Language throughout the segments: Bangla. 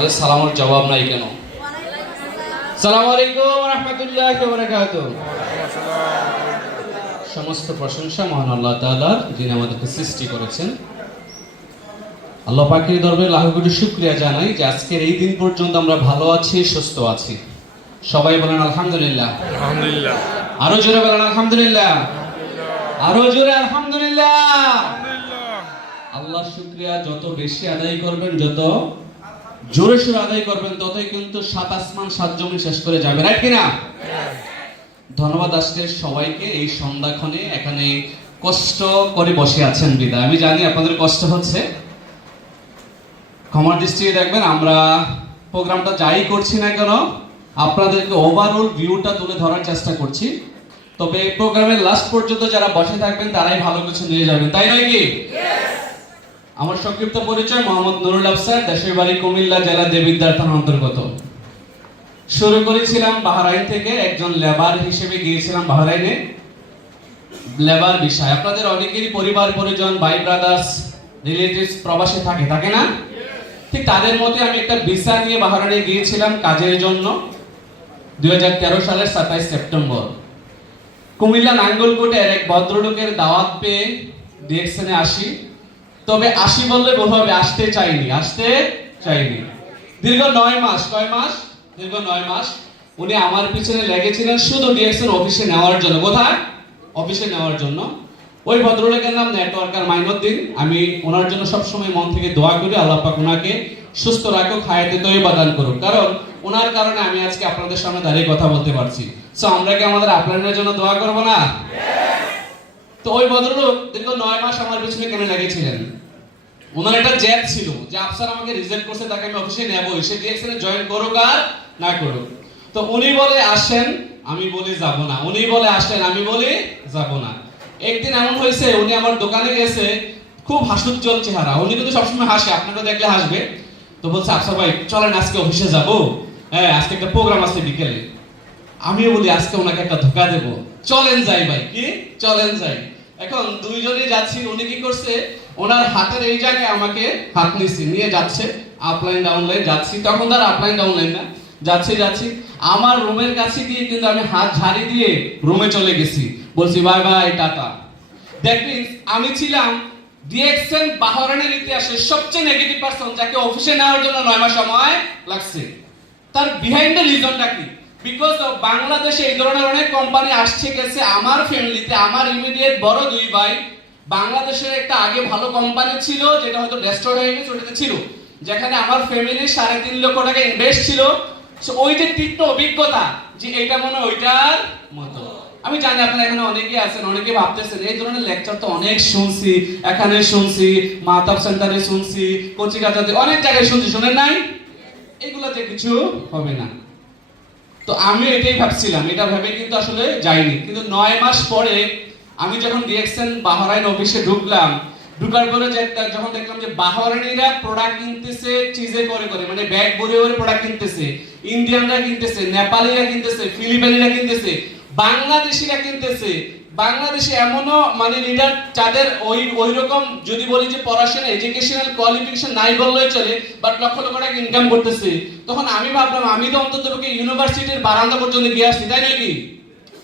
তাহলে সালামের জবাব নাই কেন? আসসালামু আলাইকুম ওয়া রাহমাতুল্লাহি ওয়া বারাকাতুহু। সমস্ত প্রশংসা মহান আল্লাহ তাআলার, যিনি আমাদেরকে সৃষ্টি করেছেন। আল্লাহ পাকের দরবারে লাখ কোটি শুকরিয়া জানাই যে আজকের এই দিন পর্যন্ত আমরা ভালো আছি, সুস্থ আছি। সবাই বলেন আলহামদুলিল্লাহ। আলহামদুলিল্লাহ। আরো জোরে বলেন আলহামদুলিল্লাহ। আরো জোরে আলহামদুলিল্লাহ। আল্লাহ শুকরিয়া যত বেশি আদায় করবেন, যত জোরে সোরে আদায় করবেন, ততই কিন্তু সাত আসমান সাত জমিন শেষ করে যাবে, রাইট কিনা? ধন্যবাদ আজকে সবাইকে। এই সন্ধ্যাক্ষণে এখানে কষ্ট করে বসে আছেন বিদায়, আমি জানি আপনাদের কষ্ট হচ্ছে, ক্ষমার দৃষ্টিতে দেখবেন। আমরা প্রোগ্রামটা যাই করছি না কেন, আপনাদেরকে ওভারঅল ভিউটা তুলে ধরার চেষ্টা করছি। তবে প্রোগ্রামের লাস্ট পর্যন্ত যারা বসে থাকবেন তারাই ভালো কিছু নিয়ে যাবেন, তাই নয় কি? আমার সংক্ষিপ্ত পরিচয় মোহাম্মদ নুরুল আফসার, দেশের বাড়ি কুমিল্লা জেলা দেবিদ্বার থানার অন্তর্গত। শুরু করেছিলাম বাহরাইন থেকে, একজন লেবার হিসেবে গিয়েছিলাম বাহরাইনে লেবার বিষয়। আপনাদের অনেকেরই পরিবার পরিজন, ভাই ব্রাদার্স, রিলেটিভস প্রবাসে থাকে না? ঠিক তাদের মধ্যে আমি একটা ভিসা নিয়ে বাহরাইনে গিয়েছিলাম কাজের জন্য 2013 সালের 27 সেপ্টেম্বর। কুমিল্লা নাঙ্গলকোটের এক ভদ্রলোকের দাওয়াত পেয়ে ডিএক্সএনে আসি। তবে আসি বললে ভুল হবে, আসতে চাইনি। দীর্ঘ 9 মাস, কয় মাস? দীর্ঘ 9 মাস উনি আমার পিছনে লেগেছিলেন শুধু ডিএক্সএন অফিসে নেওয়ার জন্য। কোথায়? অফিসে নেওয়ার জন্য। ওই ভদ্রলোকের নাম নেটওয়ার্কার মাইনুদ্দিন। আমি ওনার জন্য সবসময় মন থেকে দোয়া করি, আল্লাহ পাক ওনাকে সুস্থ রাখুক, হায়াতে তৈয়বা দান করুক। কারণ ওনার কারণে আমি আজকে আপনাদের সামনে দাঁড়িয়ে কথা বলতে পারছি। সো আমরা কি আমাদের আপনাদের জন্য দোয়া করব না? তো ওই ভদ্রলোক দীর্ঘ 9 মাস আমার পিছনে কেন লেগেছিলেন? ওনার একটা জেদ ছিল যে আফসার আমাকে রিজেক্ট করছে, তাকে আমি অফিসে নেব, সে ডিএক্সএনে জয়েন করুক আর না করুক। তো উনি বলে আসেন, আমি বলি যাব না। উনি বলে আসেন, আমি বলি যাব না। একদিন এমন হয়েছে, উনি আমার দোকানে গেছে, খুব হাস্যোজ্জ্বল চেহারা। উনি কিন্তু সবসময় হাসে, আপনাকে দেখলে হাসবে। তো বলছে আফসার ভাই চলেন আজকে অফিসে যাব, হ্যাঁ আজকে একটা প্রোগ্রাম আছে বিকেলে। আমিও বলি আজকে ওনাকে একটা ধোকা দেব, চলেন যাই ভাই। কি চলেন যাই? এখন দুইজনে যাচ্ছি। উনি কি করছে, ওনার হাতের এই জায়গায় আমাকে হাত নিয়ে যাচ্ছে, আপলাইন ডাউনলাইন যাচ্ছি। তখন তার আপলাইন ডাউনলাইন না, যাচ্ছি আমার রুমের কাছে গিয়ে কিন্তু আমি হাত ঝাড়ি দিয়ে রুমে চলে গেছি, বলছি bye bye tata. That means আমি ছিলাম ডিএক্সএন বাহরাইনের ইতিহাসে সবচেয়ে নেগেটিভ পারসন, যাকে অফিসে নেওয়ার জন্য 9 মাস সময় লাগছে। তার বিহাইন্ড দ্য রিজনটা কি? বিকজ অফ বাংলাদেশে এই ধরনের অনেক কোম্পানি আসছে গেছে। আমার ফ্যামিলিতে আমার ইমিডিয়েট বড় দুই ভাই বাংলাদেশের একটা আগে ভালো কোম্পানি ছিল, যেটা হয়তো ডেস্ট্রয় হয়ে গেছে, ওটাতে ছিল, যেখানে আমার ফ্যামিলির 3.5 লক্ষ টাকা ইনভেস্ট ছিল। ওই যে তিক্ত অভিজ্ঞতা যে এটা মনে হয় ওইটার মতো। আমি জানি আপনারা এখানে অনেকেই আছেন, অনেকে ভাবতেছেন এই ধরনের লেকচার তো অনেক শুনছি, এখানে শুনছি, মাহতাব সেন্টারে শুনছি, কচিকাচাতে অনেক জায়গায় শুনছি, শুনেন নাই? এগুলাতে কিছু হবে না। তো আমি এটাই ভাবছিলাম, এটা ভেবে কিন্তু আসলে যাইনি। কিন্তু 9 মাস পরে আমি যখন ডিএক্সএন বাহরাইন অফিসে ঢুকার পরে যখন দেখলাম যে বাহরাইনিরা প্রোডাক্ট কিনতেছে চিজে করে, মানে ব্যাগ ভরে প্রোডাক্ট কিনতেছে, ইন্ডিয়ানরা কিনতেছে, নেপালিরা কিনতেছে, ফিলিপাইনিরা কিনতেছে, বাংলাদেশিরা কিনতেছে। বাংলাদেশে এমনও মানে লিডার যাদের ওই রকম যদি বলি যে পড়াশোনা এডুকেশনাল কোয়ালিফিকেশন নাই বললেই চলে, বাট লক্ষ লক্ষ টাকা ইনকাম করতেছে। তখন আমি ভাবলাম আমি তো অন্তত ইউনিভার্সিটির বারান্দা পর্যন্ত গিয়ে আসছি, তাই নাকি?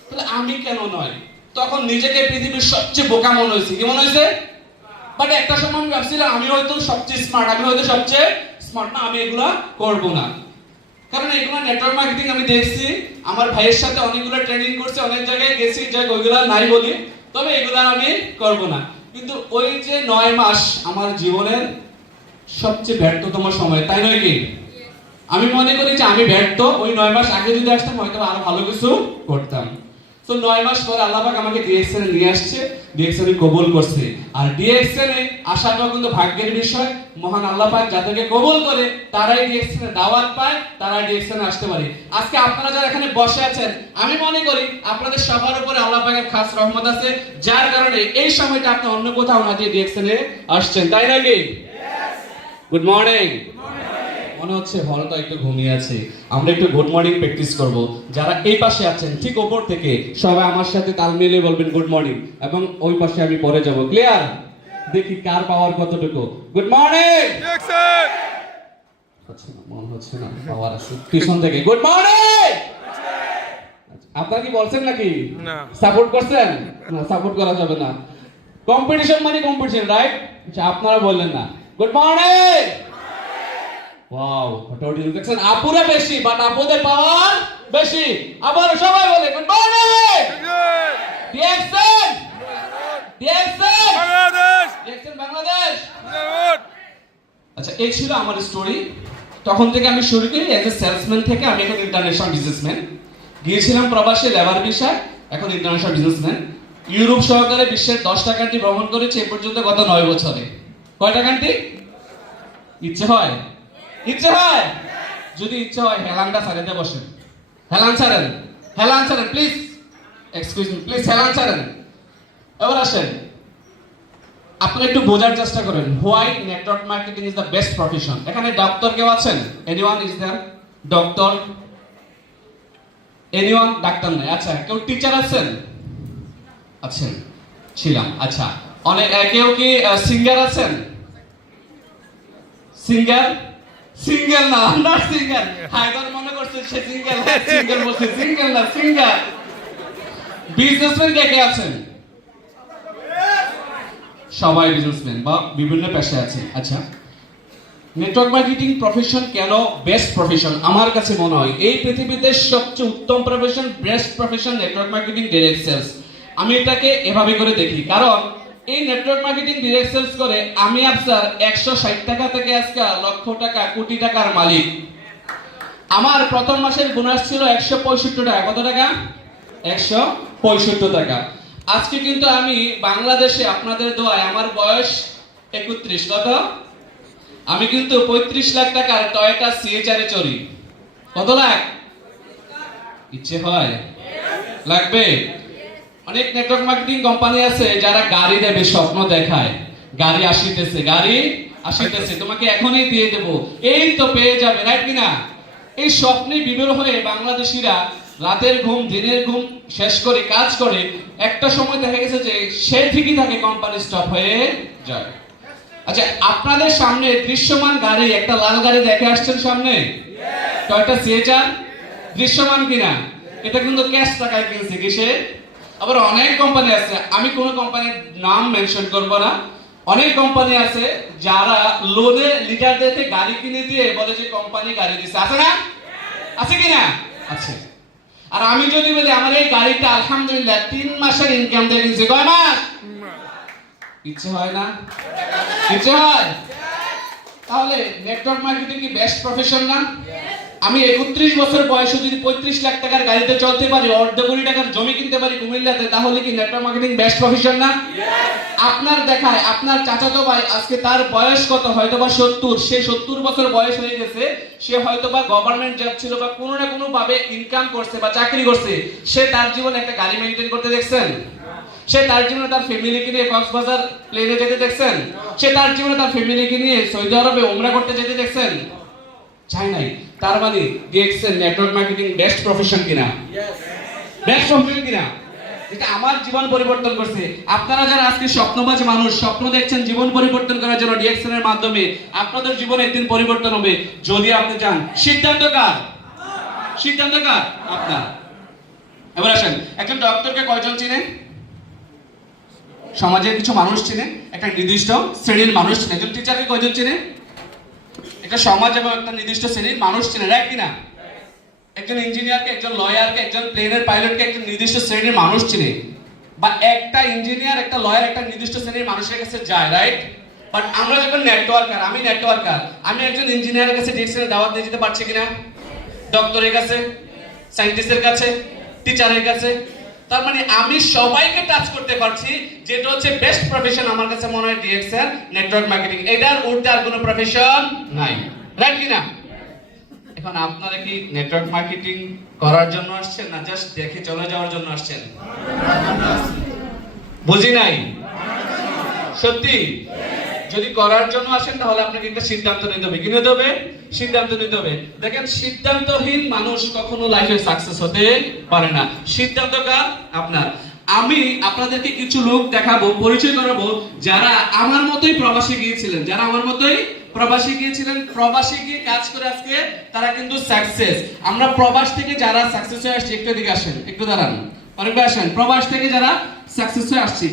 তাহলে আমি কেন নয়? তখন নিজেকে পৃথিবীর সবচেয়ে বোকা মনে হয়েছে। কি মনে হয়েছে? বাট একটা সময় আমি ভাবছিলাম আমি হয়তো সবচেয়ে স্মার্ট, না, আমি এগুলা করব না। কারণ এগুলো নেটওয়ার্ক মার্কেটিং আমি দেখছি, আমার ভাইয়ের সাথে অনেকগুলো ট্রেনিং করছি, অনেক জায়গায় গেছি, যাই ওইগুলা নাই বলি, তবে এগুলা আমি করব না। কিন্তু ওই যে 9 মাস আমার জীবনের সবচেয়ে ব্যর্থতম সময়, তাই নয় কি? আমি মনে করি যে আমি ব্যর্থ। ওই 9 মাস আগে যদি আসতাম হয়তো আরো ভালো কিছু করতাম। তো 9 মাস পরে আল্লাহ পাক আমাকে ডিএক্সএন এ নিয়ে আসছে, ডিএক্সএন এ কবুল করছে। আর ডিএক্সএন এ আসাটাও কিন্তু ভাগ্যের বিষয়। মহান আল্লাহ পাক যাদেরকে কবুল করে তারাই ডিএক্সএন এ দাওয়াত পায়, তারাই ডিএক্সএন এ আসতে পারে। আজকে আপনারা যারা এখানে বসে আছেন, আমি মনে করি আপনাদের সবার উপরে আল্লাহ পাকের খাস রহমত আছে, যার কারণে এই সময়টা আপনি অন্য কোথাও না দিয়ে ডিএক্সএন এ আসছেন, তাই নাকি? Good morning. মনে হচ্ছে হলটা একটু ঘুমিয়ে আছে। আমরা একটু গুড মর্নিং প্র্যাকটিস করব। যারা এই পাশে আছেন ঠিক উপর থেকে সবাই আমার সাথে তাল মিলিয়ে বলবেন গুড মর্নিং, এবং ওই পাশে আমি পরে যাব। ক্লিয়ার? দেখি কার পাওয়ার কতটুকু। Good morning. হচ্ছে না, মন হচ্ছে না, পাওয়ার আছে পিছন থেকে। Good morning. আপনারা কি বলছেন নাকি? না। সাপোর্ট করছেন? না, সাপোর্ট করা যাবে না। কম্পিটিশন মানে কম্পিটিশন, রাইট? আচ্ছা, আপনারা বললেন না। Good morning. ওয়াও, অডিয়েন্স দেখছেন, আপুরা বেশি, বাট আপুদের পাওয়ার বেশি। আবার সবাই বলে good morning. DXN, DXN Bangladesh, DXN Bangladesh. জিন্দাবাদ। আচ্ছা, এই ছিল আমার স্টোরি। তখন থেকে আমি শুরু করি এজ এ সেলসম্যান থেকে। আমি এখন ইন্টারন্যাশনাল বিজনেসম্যান। গিয়েছিলাম প্রবাসে লেবার ভিসায়, এখন ইন্টারন্যাশনাল বিজনেসম্যান। ইউরোপ সহকারে বিশ্বের 10টা কান্ট্রি ভ্রমণ করেছি এ পর্যন্ত গত 9 বছরে। কয়টা কান্ট্রি? ইচ্ছে হয়? ইচ্ছে হয়? যদি ইচ্ছে হয় হেলানটা ছাড়েতে বসেন। হেলান ছাড়েন, হেলান ছাড়েন প্লিজ। এক্সকিউজ মি প্লিজ, হেলান ছাড়েন। এবার আসেন, আপনি একটু বোঝার চেষ্টা করেন why network marketing is the best profession. এখানে ডক্টর কেউ আছেন? Anyone is there? Doctor? Anyone? ডাক্তার নাই। আচ্ছা, কেউ টিচার আছেন? আছেন, ছিলাম। আচ্ছা, অনেক কেউ কি সিঙ্গার আছেন? সিঙ্গার? সিঙ্গেল না, নট সিঙ্গার। হায়দার মনে করছে সে সিঙ্গেল, সিঙ্গেল বলছে, সিঙ্গেল না, সিঙ্গার। বিজনেসম্যান কে কে আছেন? সবাই বিজনেসম্যান বা বিভিন্ন পেশায় আছেন। আচ্ছা, নেটওয়ার্ক মার্কেটিং প্রফেশন কেন বেস্ট প্রফেশন? আমার কাছে মনে হয় এই পৃথিবীতে সবচেয়ে উত্তম profession, best profession network marketing, direct sales. আমি এটাকে এভাবে করে দেখি, কারণ এই নেটওয়ার্ক মার্কেটিং ডাইরেক্ট সেলস করে আমি আপনার 160 টাকা থেকে আজকে লক্ষ টাকা, কোটি টাকার মালিক। আমার প্রথম মাসের বোনাস ছিল 165 টাকা। কত টাকা? 165 টাকা। আজকে কিন্তু আমি বাংলাদেশে আপনাদের দোয়ায়, আমার বয়স 31, কত? আমি কিন্তু 35 লাখ টাকার টয়োটা সিএচআর এ চড়ি। কত লাখ? ইচ্ছে হয়? লাগবে? অনেক নেটওয়ার্ক মার্কেটিং কোম্পানি আছে যারা গাড়ি দেবে, স্বপ্ন দেখায় গাড়ি আসিতেছে, গাড়ি আসিতেছে, তোমাকে এখনই দিয়ে দেব, এই তো পেয়ে যাবে, রাইট কিনা? এই স্বপ্নে বিভোর হয়ে বাংলাদেশিরা রাতের ঘুম দিনের ঘুম শেষ করে কাজ করে একটা সময় দেখা গেছে যে সে ঠিকই থাকে, কোম্পানি স্টপ হয়ে যায়। আচ্ছা, আপনাদের সামনে দৃশ্যমান গাড়ি, একটা লাল গাড়ি দেখে আসছেন সামনে, টয়োটা সিএচআর। দৃশ্যমান কিনা? এটা কিন্তু ক্যাশ টাকায় কিনছে। কিসে? আবার অনেক কোম্পানি আছে, আমি কোন কোম্পানির নাম মেনশন করব না। অনেক কোম্পানি আছে যারা লোনে লিডারদেরকে গাড়ি কিনে দিয়ে বলে যে কোম্পানি গাড়ি দিচ্ছে। আছে না? আছে কিনা? আছে। আর আমি যদি বলি আমার এই গাড়িটা আলহামদুলিল্লাহ 3 মাসের ইনকাম দিয়ে কিনছি। কয় মাস? ইচ্ছে হয় না? ইচ্ছে হয়? তাহলে নেটওয়ার্ক মার্কেটিং কি বেস্ট প্রফেশন না? আমি 31 বছর বয়সে যদি 35 লাখ টাকার গাড়িতে চলতে পারি, অর্ধ কোটি টাকার জমি কিনতে পারি কুমিল্লাতে, তাহলে কি নেটওয়ার্ক মার্কেটিং বেস্ট প্রফেশন না? আপনার দেখায় আপনার চাচাতো ভাই, আজকে তার বয়স কত? হয়তোবা 70। সে 70 বছর বয়স হয়ে গেছে, সে হয়তোবা গভর্নমেন্ট জব ছিল বা কোনো না কোনো ভাবে ইনকাম করছে বা চাকরি করছে। সে তার জীবনে একটা গাড়ি মেইনটেইন করতে দেখছেন? সে তার জীবনে তার ফ্যামিলিকে নিয়ে কক্সবাজার প্লেনে যেতে দেখছেন? সে তার জীবনে তার ফ্যামিলিকে নিয়ে সৌদি আরবে উমরা করতে যেতে দেখছেন? চাই নাই। তার মানে DXL network marketing best profession কিনা? বেস্ট প্রফেশন কিনা? এটা আমার জীবন পরিবর্তন করছে। আপনারা যারা আজকে স্বপ্নবাজ মানুষ, স্বপ্ন দেখছেন জীবন পরিবর্তন করার জন্য, ডিএক্সএল এর মাধ্যমে আপনাদের জীবন একদিন পরিবর্তন হবে যদি আপনি চান। সিদ্ধান্ত কার? সিদ্ধান্ত কার? আপনার। এবার আসেন, একজন ডক্টরকে কয়জন চিনেন? সমাজের কিছু মানুষ চিনেন, একটা নির্দিষ্ট শ্রেণীর মানুষ চিনেন। একজন টিচারকে কয়জন চিনেন? একটা সমাজ এবং একটা নির্দিষ্ট শ্রেণীর মানুষ চিনে, রাইট কিনা? একজন ইঞ্জিনিয়ারকে, একজন লয়ারকে, একজন প্লেনের পাইলটকে একটা নির্দিষ্ট শ্রেণীর মানুষ চিনে। বা একটা ইঞ্জিনিয়ার, একটা লয়ার একটা নির্দিষ্ট শ্রেণীর মানুষের কাছে যায়, রাইট? বাট আমরা যখন নেটওয়ার্কার, আমি নেটওয়ার্কার, আমি একজন ইঞ্জিনিয়ারের কাছে ডিএক্সএল দাওয়াত দিয়ে যেতে পারছি কিনা? ডক্টরের কাছে, সায়েন্টিস্টের কাছে, টিচারের কাছে। তার মানে আমি সবাইকে টাচ করতে পারছি, যেটা হচ্ছে বেস্ট প্রফেশন। আমার কাছে মনে হয় ডিএক্সএল নেটওয়ার্ক মার্কেটিং, এটার ঊর্ধ্বে আর কোনো প্রফেশন নাই, রাইট কিনা? এখন আপনারা কি নেটওয়ার্ক মার্কেটিং করার জন্য আসছেন না জাস্ট দেখে চলে যাওয়ার জন্য আসছেন? বুঝি নাই। সত্যি? যদি করার জন্য আসেন তাহলে আপনাকে একটা সিদ্ধান্ত নিতে হবে। কি নিতে হবে? সিদ্ধান্ত নিতে হবে। দেখেন, সিদ্ধান্তহীন মানুষ কখনো লাইফে সাকসেস হতে পারে না। সিদ্ধান্ত কার? আপনার। আমি আপনাদেরকে কিছু লোক দেখাবো, পরিচয় করাবো, যারা আমার মতোই প্রবাসে গিয়েছিলেন, যারা আমার মতোই প্রবাসী গিয়েছিলেন, প্রবাসী গিয়ে কাজ করে আজকে তারা কিন্তু সাকসেস। আমরা প্রবাস থেকে যারা সাকসেস হয়ে আসছি, একটু এদিকে আসেন, একটু দাঁড়ান, অনেকে আসেন। প্রবাস থেকে যারা সাকসেস হয়ে আসছি,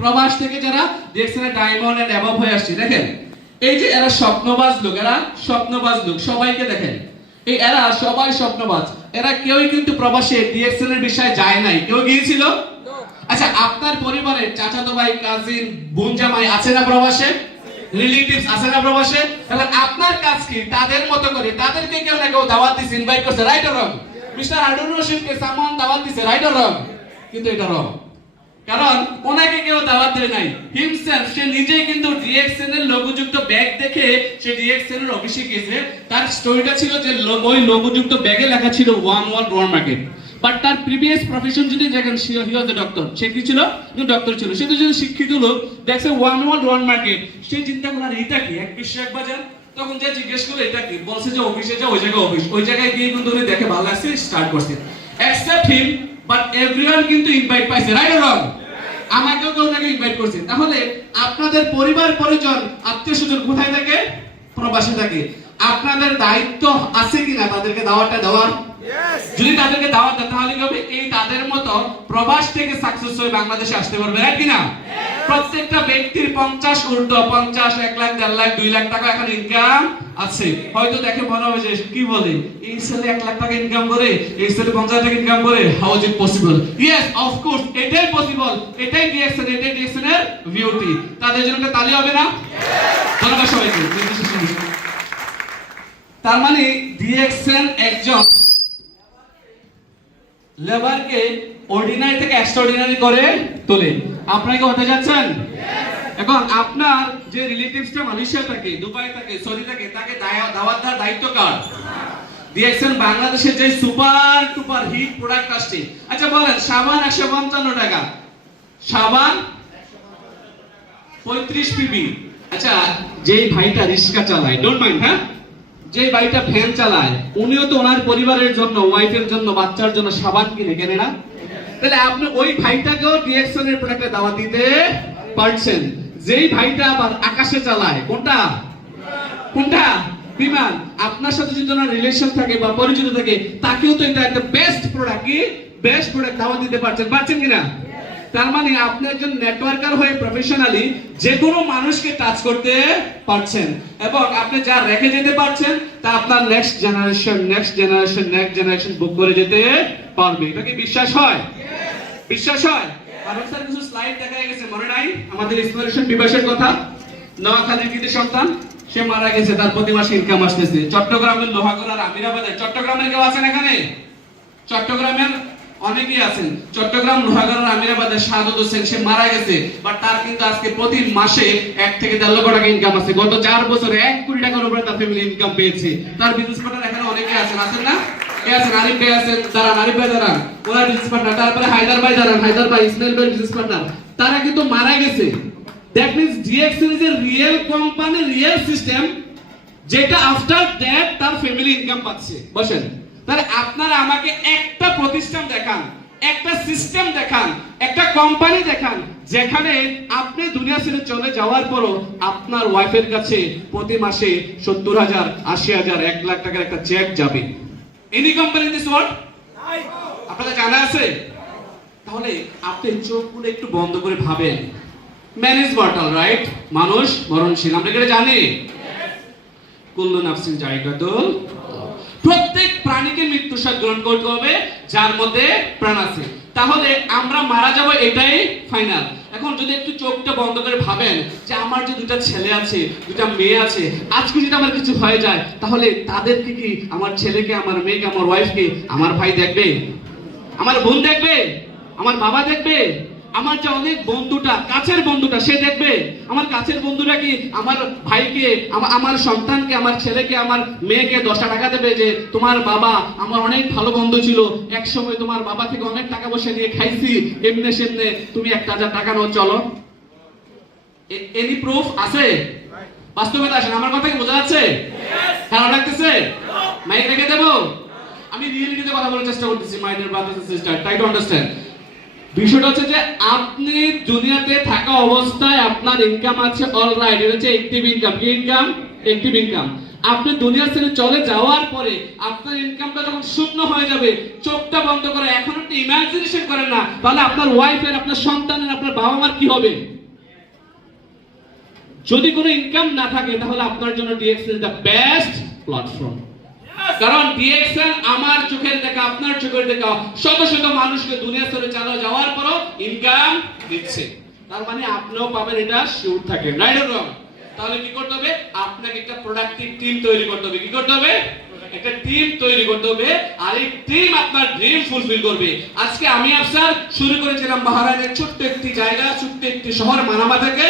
প্রবাস থেকে যারা ডিএক্সএন ডায়মন্ড এন্ড অ্যাবভ হয়ে আসছি, দেখেন এই যে এরা স্বপ্নবাজ লোক, সবাইকে দেখেন, এরা সবাই স্বপ্নবাজ। এরা কেউই কিন্তু প্রবাসে ডিএক্সএন এর বিষয়ে যায় নাই। কেউ গিয়েছিল? আচ্ছা, আপনার পরিবারে চাচাতো ভাই, কাজিন, বোন, জামাই আছে না প্রবাসে? রিলেটিভস আছে না প্রবাসে? তাহলে আপনার কাজ কি? তাদের মতো করে তাদেরকে কেউ না কেউ দাওয়াত দিছে, ইনভাইট করছে, right or wrong? Mister Harun রশিদকে সামান দাওয়াত দিছে, রাইট অর রং? কিন্তু এটা রং, কারণ ওনাকে কেউ দাওয়াত দেয় নাই। হিমসেলফ, সে নিজেই কিন্তু ডিএক্সএন এর লোগোযুক্ত ব্যাগ দেখে সে ডিএক্সএন এর অফিসে গিয়েছে। তার স্টোরিটা ছিল যে ওই লোগোযুক্ত ব্যাগে লেখা ছিল one world one market. But তার প্রিভিয়াস প্রফেশন যদি দেখেন, হি ওয়াজ এ ডক্টর। সে কি ছিল? ডক্টর ছিল। সে তো যদি শিক্ষিত লোক, দেখছে ওয়ান ওয়ার্ল্ড ওয়ান মার্কেট, সে চিন্তা করে এটা কি, এক বিশ্ব এক বাজার। তখন যে জিজ্ঞেস করে এটা কি, বলছে যে অফিসে যা, ওই জায়গায় অফিস। ওই জায়গায় গিয়ে কিন্তু উনি দেখে ভালো লাগছে, স্টার্ট করছে। এক্সেপ্ট হিম, বাট এভরিওয়ান কিন্তু ইনভাইট পাইছে, রাইট অর রং? আমাকেও কেউ নাকি ইনভাইট করছে। তাহলে আপনাদের পরিবার পরিজন আত্মীয় স্বজন কোথায় থাকে? প্রবাসে থাকে। আপনাদের দায়িত্ব আছে কিনা তাদেরকে দাওয়াতটা দেওয়ার? যদি তাদেরকে দাওয়াত দেন, তাহলে কি হবে? এই তাদের মতো প্রবাস থেকে সাকসেস হয়ে বাংলাদেশে আসতে পারবে, রাইট কিনা? প্রত্যেকটা ব্যক্তির 50 ঊর্ধ্ব, 50, 1 লাখ, 1.5 লাখ, 2 লাখ টাকা এখন ইনকাম আছে। হয়তো দেখে মনে হবে যে কি বলে, এই ছেলে 1 লাখ টাকা ইনকাম করে, এই ছেলে 50 টাকা ইনকাম করে, how is it possible? Yes, of course, এটাই পসিবল। এটাই ডিএক্সএন এর বিউটি। তাদের জন্য একটা তালি হবে না? ধন্যবাদ সবাইকে। তার মানে ডিএক্সএন একজন লেবারকে অর্ডিনারি থেকে এক্সট্রাঅর্ডিনারি করে তোলে। আপনারা কি হতে যাচ্ছেন? এখন আপনার যে রিলেটিভসটা মালয়েশিয়া থাকে, দুবাই থাকে, সৌদি থাকে, তাকে দাওয়াত দেওয়ার দায়িত্ব কার? ডিএক্সএন বাংলাদেশের যে সুপার টুপার হিট প্রোডাক্ট আসছে। আচ্ছা বলেন, সাবান 155 টাকা, সাবান 35 পিবি। আচ্ছা, যেই ভাইটা রিক্সা চালায়, ডোন্ট মাইন্ড, হ্যাঁ, যে ভাইটা ভ্যান চালায়, উনিও তো ওনার পরিবারের জন্য, ওয়াইফের জন্য, বাচ্চার জন্য সাবান কেনে না? তাহলে আপনি ওই ভাইটাকেও ডিএক্সএন এর প্রোডাক্টে দাওয়াত দিতে পারছেন। যেই ভাইটা আবার আকাশে চালায়, কোনটা? বিমান। আপনার সাথে যদি ওনার রিলেশন থাকে বা পরিচিত থাকে, তাকেও তো এটা একটা বেস্ট প্রোডাক্ট, কি বেস্ট প্রোডাক্ট দাওয়াত দিতে পারছেন কিনা? তার মানে আপনি একজন নেটওয়ার্কার হয়ে প্রফেশনালি যে কোনো মানুষকে টাচ করতে পারছেন, এবং আপনি যা রেখে যেতে পারছেন তা আপনার নেক্সট জেনারেশন বুক করে যেতে পারবে। এটা কি বিশ্বাস হয়? বিশ্বাস হয়? কারণ স্যার কিছু স্লাইড দেখা গেছে, মনে নাই আমাদের ইন্সপিরেশন বিভাসের কথা? নোয়াখালীর কৃতি সন্তান, সে মারা গেছে, তার প্রতি মাসে ইনকাম আসতেছে। চট্টগ্রামের লোহাগড়ার আমিরাবাদের, চট্টগ্রামের কেউ আছেন এখানে? চট্টগ্রামের অনেকেই আছেন। চট্টগ্রাম লোহাগড়ার আমিরাবাদের শাহাদত হোসেন, সে মারা গেছে, বাট তার কিন্তু আজকে প্রতি মাসে 1 থেকে 1.5 লক্ষ টাকা ইনকাম আছে। গত 4 বছরে 1 কোটি টাকার উপরে তার ফ্যামিলি ইনকাম পেয়েছে। তার বিজনেস পার্টনার এখানে অনেকে আছেন না? কে আছেন? আরিফ ভাই আছেন, আরিফ ভাই দাঁড়ান, ওনার বিজনেস পার্টনার। তারপরে হায়দার ভাই দাঁড়ান, হায়দার ভাই, ইসমাইল ভাই বিজনেস পার্টনার। তারা কিন্তু মারা গেছে। That means DXN is a real company, real system, যেটা আফটার দ্যাট তার ফ্যামিলি ইনকাম পাচ্ছে। বসেন। তাহলে আপনারা আমাকে একটা প্রতিষ্ঠান দেখান, একটা সিস্টেম দেখান, একটা কোম্পানি দেখান, যেখানে আপনি দুনিয়া ছেড়ে চলে যাওয়ার পরও আপনার ওয়াইফের কাছে প্রতি মাসে 70,000, 80,000, 1 লাখ টাকার একটা চেক যাবে। Any company in this world? আপনাদের জানা আছে? তাহলে আপনি চোখগুলো একটু বন্ধ করে ভাবেন, ম্যান ইজ মর্টাল, রাইট? মানুষ মরণশীল, আমরা এটা জানি। কুল্লু নাফসিন জায়গাতুল, প্রত্যেক প্রাণীকে মৃত্যু স্বাদ গ্রহণ করতে হবে যার মধ্যে প্রাণ আছে। তাহলে আমরা মারা যাব, এটাই ফাইনাল। এখন যদি একটু চোখটা বন্ধ করে ভাবেন যে আমার যে 2টা ছেলে আছে, 2টা মেয়ে আছে, আজকে যদি আমার কিছু হয়ে যায়, তাহলে তাদেরকে কি, আমার ছেলেকে, আমার মেয়েকে, আমার ওয়াইফকে আমার ভাই দেখবে? আমার বোন দেখবে? আমার বাবা দেখবে? আমার যে অনেক বন্ধুটা, কাছের বন্ধুটা, সে দেখবে? আমার কাছের বন্ধুরা কি আমার ভাইকে, আমার সন্তানকে, আমার ছেলেকে, আমার মেয়েকে 10টা টাকা দেবে যে তোমার বাবা আমার অনেক ভালো বন্ধু ছিল, এক সময় তোমার বাবা থেকে অনেক টাকা পয়সা নিয়ে খাইছি, এমনে সেমনে তুমি 1,000 টাকা নাও, চলো? এনি প্রুফ আছে? বাস্তবতা আসেন। আমার কথা কি বোঝা যাচ্ছে? খারাপ লাগতেছে? মাইক রেখে দেবো? আমি রিয়েলিটিতে কথা বলার চেষ্টা করতেছি, my dear brothers and sister, try to understand. বিষয়টা হচ্ছে যে আপনি দুনিয়াতে থাকা অবস্থায় আপনার ইনকাম আছে, অলরাইট, এটা হচ্ছে অ্যাক্টিভ ইনকাম। কি ইনকাম? Active income. আপনি দুনিয়া ছেড়ে চলে যাওয়ার পরে আপনার ইনকামটা যখন শূন্য হয়ে যাবে, চোখটা বন্ধ করে এখন আপনি ইমাজিনেশন করেন না, তাহলে আপনার ওয়াইফের, আপনার সন্তানের, আপনার বাবা মার কি হবে? যদি কোনো ইনকাম না থাকে তাহলে আপনার জন্য ডিএক্সএল দ্য বেস্ট প্ল্যাটফর্ম। কারণ ডিএক্সএল আমার চোখের দেখা, আপনার চোখের দেখা শত শত মানুষকে দুনিয়া ছেড়ে চলে যাওয়ার পরও ইনকাম দিচ্ছে। তার মানে আপনিও পাবেন, এটা শিওর থাকেন, রাইট অর রং? তাহলে কি করতে হবে? আপনাকে একটা প্রোডাক্টিভ টিম তৈরি করতে হবে। কি করতে হবে? একটা টিম তৈরি করতে হবে, আর এই টিম আপনার ড্রিম ফুলফিল করবে। আজকে আমি আফসার শুরু করেছিলাম বাহরাইনের ছোট্ট একটি জায়গা, ছোট্ট একটি শহর মানামা থেকে।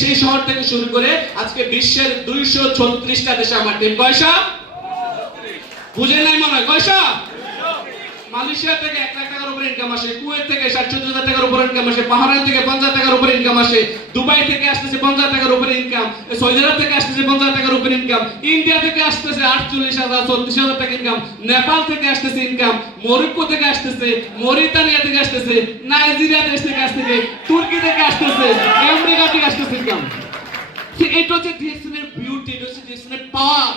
সেই শহর থেকে শুরু করে আজকে বিশ্বের 236টা দেশে আমার টিম। কয়শা? বুঝেন নাই মনে হয়? কয়শা? মালয়েশিয়া থেকে 1 লাখ টাকার উপরে ইনকাম আসে, কুয়েত থেকে 60-70 টাকার উপরে ইনকাম আসে, বাহরাইন থেকে 50 টাকার উপরে ইনকাম আসে, দুবাই থেকে আসতেছে 50 টাকার উপরে ইনকাম, সৌদি আরব থেকে আসতেছে 50 টাকার উপরে ইনকাম, ইন্ডিয়া থেকে আসতেছে 48,000 34,000 টাকা ইনকাম, নেপাল থেকে আসতেছে ইনকাম, মরক্কো থেকে আসতেছে, মরিতানিয়া থেকে আসতেছে, নাইজেরিয়া দেশ থেকে আসতেছে, তুর্কি থেকে আসতেছে, আমেরিকা থেকে আসতেছে ইনকাম। এটা হচ্ছে ডিএক্সএল এর বিউটি, এটা হচ্ছে ডিএক্সএল এর পাওয়ার।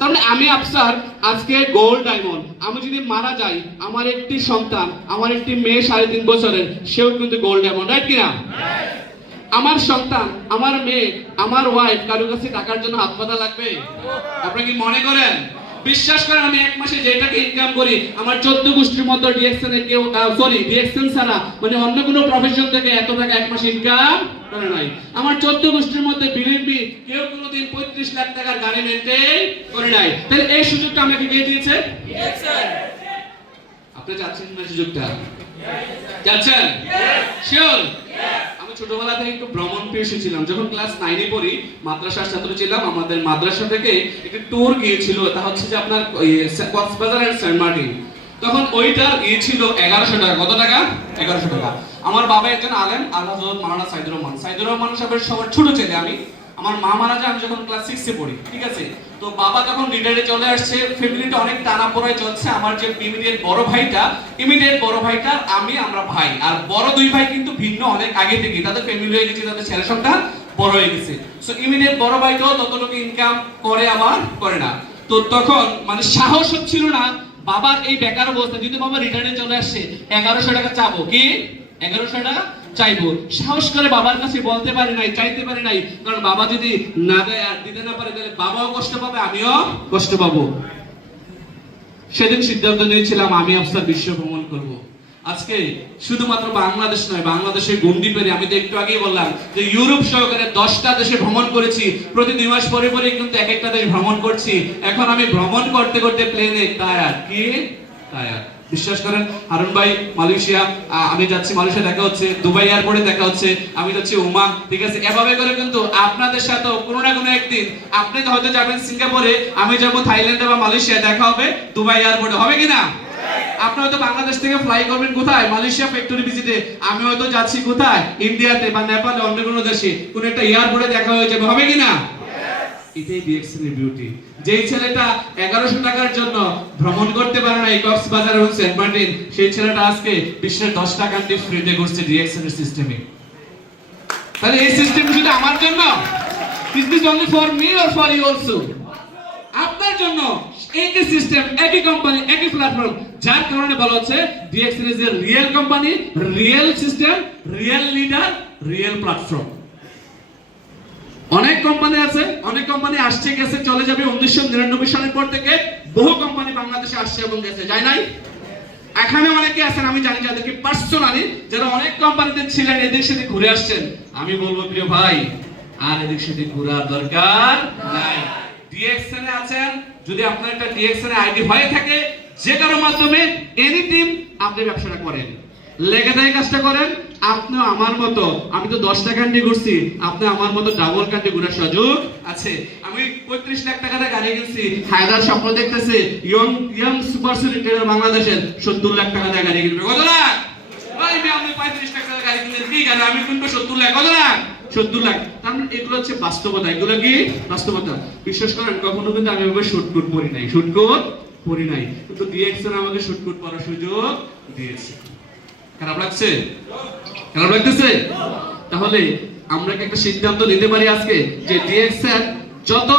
তাহলে আমি আফসার আজকে গোল্ড ডায়মন্ড, আমি যদি মারা যাই, আমার একটি সন্তান, আমার একটি মেয়ে 3.5 বছরের, সেও কিন্তু গোল্ড ডায়মন্ড, রাইট কিনা? আমার সন্তান, আমার মেয়ে, আমার ওয়াইফ কারো কাছে টাকার জন্য হাত পাতা লাগবে? আপনারা কি মনে করেন? বিশ্বাস করেন, আমি এক মাসে যে টাকা ইনকাম করি, আমার 14 গোষ্ঠীর মধ্যে ডিএক্সএল কেউ, ডিএক্সএল ছাড়া মানে অন্য কোনো প্রফেশন থেকে এত টাকা এক মাসে ইনকাম করে নাই। আমার 14 গোষ্ঠীর মধ্যে বিলিভি কেউ কোনোদিন 35 লাখ টাকার গাড়ি মেইনটেইন করে নাই। তাহলে এই সুযোগটা আমাকে কে দিয়েছে? ডিএক্সএল। আপনি চাচ্ছেন না সুযোগটা? চাচ্ছেন? শিওর? আমি ছোটবেলা থেকে একটু ভ্রমণ পেশে ছিলাম। যখন ক্লাস 9 এ পড়ি, মাদ্রাসার ছাত্র ছিলাম, আমাদের মাদ্রাসা থেকে একটা ট্যুর গিয়েছিল, তা হচ্ছে যে আপনার কক্সবাজার এন্ড সেন্ট মার্টিন। তখন ওইটার ছিল 1100 টাকা। কত টাকা? 1100 টাকা। আমার বাবা একজন আলেম, আল্লাহ হযরত মাওলানা সাইদুর রহমান। সাইদুর রহমান সাহেবের সবার ছোট ছেলে আমি। আমার মা মারা যায় আমি যখন ক্লাস 6 এ পড়ি, ঠিক আছে? তো বাবা যখন রিটায়ারে চলে আসছে, ফ্যামিলিটা অনেক টানাপোড়ায় চলছে। আমার যে ইমিডিয়েট বড় ভাইটা আমরা ভাই, আর বড় দুই ভাই কিন্তু ভিন্ন অনেক আগে থেকে, তাদের ফ্যামিলি হয়ে গেছে, তাদের ছেলে সংখ্যা বড় হয়ে গেছে। সো ইমিডিয়েট বড় ভাইটাও ততটুকু ইনকাম করে, আবার করে না। তো তখন মানে সাহস হচ্ছিল না বাবার এই বেকার অবস্থা, যদি বাবা রিটায়ারে চলে আসছে 1100 টাকা চাবো, কি 1100 টাকা চাইবো, সাহস করে বাবার কাছে বলতে পারি নাই, চাইতে পারি নাই। কারণ বাবা যদি না দেয় আর দিতে না পারে, তাহলে বাবাও কষ্ট পাবে, আমিও কষ্ট পাবো। সেদিন সিদ্ধান্ত নিয়েছিলাম আমি আফসার বিশ্ব ভ্রমণ করব। আজকে শুধুমাত্র বাংলাদেশ নয়, বাংলাদেশের গন্ডি পেরে, আমি তো একটু আগেই বললাম যে ইউরোপ সহকারে 10টা দেশে ভ্রমণ করেছি। প্রতি 2 মাস পরে পরে কিন্তু এক একটা দেশ ভ্রমণ করছি। এখন আমি ভ্রমণ করতে করতে প্লেনে টায়ার্ড, কি টায়ার্ড। বিশ্বাস করেন হারুন ভাই, মালয়েশিয়া আমি যাচ্ছি, মালয়েশিয়া দেখা হচ্ছে, দুবাই এয়ারপোর্টে দেখা হচ্ছে, আমি যাচ্ছি ওমান, ঠিক আছে? এভাবে করে কিন্তু আপনাদের সাথে কোনো না কোনো একদিন আপনি হয়তো যাবেন সিঙ্গাপুরে, আমি যাব থাইল্যান্ডে বা মালয়েশিয়া, দেখা হবে দুবাই এয়ারপোর্টে, হবে কিনা? আপনি হয়তো বাংলাদেশ থেকে ফ্লাই করবেন কোথায়? মালয়েশিয়া ফ্যাক্টরি ভিজিটে। আমি হয়তো যাচ্ছি কোথায়? ইন্ডিয়াতে বা নেপালে, অন্য কোনো দেশে, কোনো একটা এয়ারপোর্টে দেখা হয়ে যাবে, হবে কিনা? এটাই ডিএক্সএল এর বিউটি। যেই ছেলেটা 1100 টাকার জন্য ভ্রমণ করতে পারে না এই কক্সবাজার এবং সেন্ট মার্টিন, সেই ছেলেটা আজকে বিশ্বের 10টা কান্ট্রি ফ্রিতে ঘুরছে ডিএক্সএল এর সিস্টেমে। তাহলে এই সিস্টেম শুধু আমার জন্য? Is this only for me or for you also? আপনার জন্য। একই সিস্টেম, একই কোম্পানি, একই প্ল্যাটফর্ম, যার কারণে বলা হচ্ছে DXL is a real company, real system, real leader, real platform. অনেক কোম্পানি আছে, অনেক কোম্পানি আসছে গেছে, চলে যাবে। 1999 সালের পর থেকে বহু কোম্পানি বাংলাদেশে আসছে এবং গেছে, যায় নাই? এখানে অনেকে আছেন আমি জানি, যাদেরকে পার্সোনালি, যারা অনেক কোম্পানিতে ছিলেন, এদের সাথে ঘুরে আসছেন। আমি বলবো প্রিয় ভাই, আর এদের সাথে ঘোরার দরকার নাই। ডিএক্সএল এ আছেন, যদি আপনার একটা ডিএক্সএল আইডি হয়ে থাকে, যে কারো মাধ্যমে এনি টিম আপনি ব্যবসাটা করেন, লেগে থেকে কাজটা করেন। আপনি আমার মতো, আমি তো 10টা কান্ট্রি ঘুরছি, আপনি আমার মতো ডাবল কান্ট্রি ঘোরার সুযোগ আছে। আমি 35 লাখ টাকাতে গাড়ি কিনছি, হায়দার স্বপ্ন দেখতেছে ইয়ং সুপার সিলিন্ডার বাংলাদেশের 70 লাখ টাকা দিয়ে গাড়ি কিনবে। কত লাখ? ভাই আমি 35 লাখ টাকা গাড়ি কিনলে ঠিক আছে, আমি কিনবো 70 লাখ। কত লাখ? 70 লাখ। তার মানে এগুলো হচ্ছে বাস্তবতা, এগুলো কি বাস্তবতা। বিশ্বাস করেন, কখনো কিন্তু আমি এভাবে শুটকুট পরি নাই, কিন্তু ডিএক্সএল আমাকে শুটকুট পরার সুযোগ দিয়েছে। খারাপ লাগছে? খারাপ লাগতেছে? তাহলে আমরা কি একটা সিদ্ধান্ত নিতে পারি আজকে যে ডিএক্সএল যত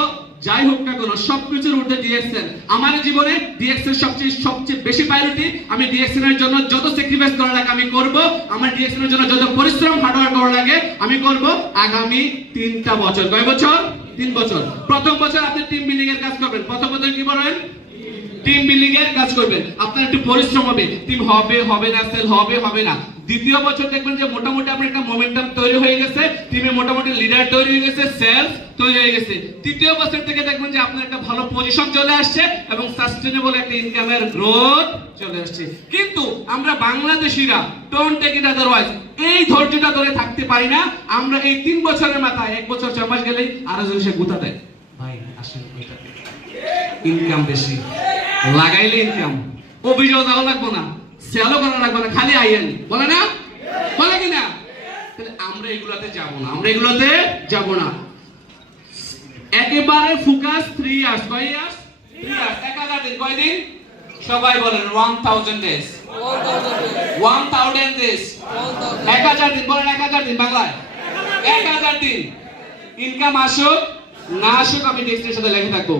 যাই হোক না কেন সবকিছুর ঊর্ধ্বে ডিএক্সএন। আমার জীবনে ডিএক্সএন সবচেয়ে বেশি প্রায়োরিটি। আমি ডিএক্সএন এর জন্য যত স্যাক্রিফাইস করা লাগে আমি করব, আমার ডিএক্সএন এর জন্য যত পরিশ্রম হার্ডওয়ার্ক করা লাগে আমি করব আগামী 3টা বছর। কয় বছর? 3 বছর। প্রথম বছর আপনি টিম বিল্ডিং এর কাজ করবেন। প্রথম বছর কি বলেন? টিম বিল্ডিং এর কাজ করবেন। আপনার একটু পরিশ্রম হবে, টিম হবে হবে না, সেল হবে হবে না। দ্বিতীয় বছর দেখবেন যে মোটামুটি আপনার একটা মোমেন্টাম তৈরি হয়ে গেছে, টিমে মোটামুটি লিডার তৈরি হয়ে গেছে, সেলস তৈরি হয়ে গেছে। তৃতীয় বছর থেকে দেখবেন যে আপনার একটা ভালো পজিশন চলে আসছে এবং সাস্টেনেবল একটা ইনকামের গ্রোথ চলে আসছে। কিন্তু আমরা বাংলাদেশিরা ডোন্ট টেক ইট আদারওয়াইজ, এই ধৈর্যটা ধরে থাকতে পারি না। আমরা এই 3 বছরের মাথায় 1 বছর 6 মাস গেলেই আরো জন সে গুতা দেয়, ভাই আসেন ওইটাতে ইনকাম বেশি, লাগাইলে ইনকাম, অভিযোগ যাওয়া লাগবো না, সেলও করা লাগবে না, খালি আইয়েন, বলে না? বলে কিনা? তাহলে আমরা এগুলাতে যাব না, আমরা এগুলাতে যাব না। একেবারে ফোকাস 3 ইয়ার্স। কয় ইয়ার্স? 3 ইয়ার্স। 1000 দিন। কয় দিন? সবাই বলেন 1000 ডেজ। 1000 ডেজ। 1000 দিন বলেন, 1000 দিন বাংলায় 1000 দিন। ইনকাম আসুক না আসুক আমি ডিএক্সএন সাথে লেগে থাকবো।